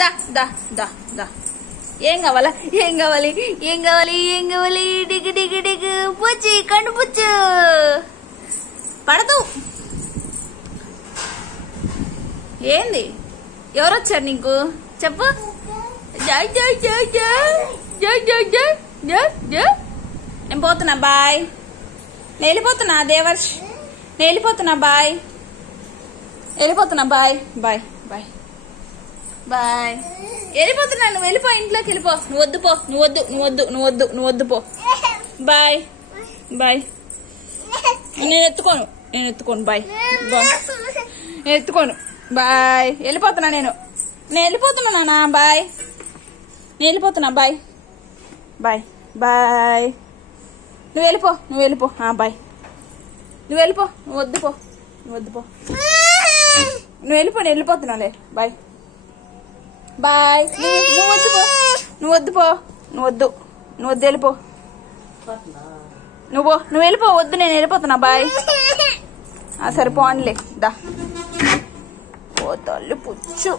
దా దా దా దా. ఏం కావాలా? ఏం కావాలి? ఏం కావాలి? ఏం కావాలి? డిగ్గు డిగ్గు డిగ్గు పుచ్చి కన్ను పుచ్చు పడదు. ఏంది? ఎవరొచ్చారు నీకు? చెప్పు. జై జై జై జై జై జై జై జై జై. నేను పోతున్నా, బాయ్. నేను వెళ్ళిపోతున్నా దేవర్ష్, నేను వెళ్ళిపోతున్నా, బాయ్. వెళ్ళిపోతున్నా, బాయ్ బాయ్ బాయ్ బాయ్. వెళ్ళిపోతున్నా, నువ్వు వెళ్ళిపో, ఇంట్లోకి వెళ్ళిపో. నువ్వు వద్దు పో, నువ్వు వద్దు, నువ్వు వద్దు, నువ్వు వద్దు, నువ్వు వద్దు పో. Bye bye. నేను ఎత్తుకోను బాయ్ బాయ్. నేను ఎత్తుకోను బాయ్. వెళ్ళిపోతున్నా, నేను వెళ్ళిపోతున్నా నాన్న, బాయ్. నేను వెళ్ళిపోతున్నా, బాయ్ బాయ్ బాయ్. నువ్వు వెళ్ళిపో బాయ్. నువ్వు వెళ్ళిపో, నువ్వు వద్దు పో, నువ్వు వద్దు పో. నువ్వు వెళ్ళిపో, నేను వెళ్ళిపోతున్నాలే, బాయ్ బాయ్. నువ్వు వద్దు పో, నువ్వు వద్దు పో, నువ్వు వద్దు, నువ్వు వద్దు, వెళ్ళిపో. నువ్వు వెళ్ళిపో, వద్దు, నేను వెళ్ళిపోతున్నా, బాయ్. సరే పోన్లే, దా. ఓ తల్లి పుచ్చు.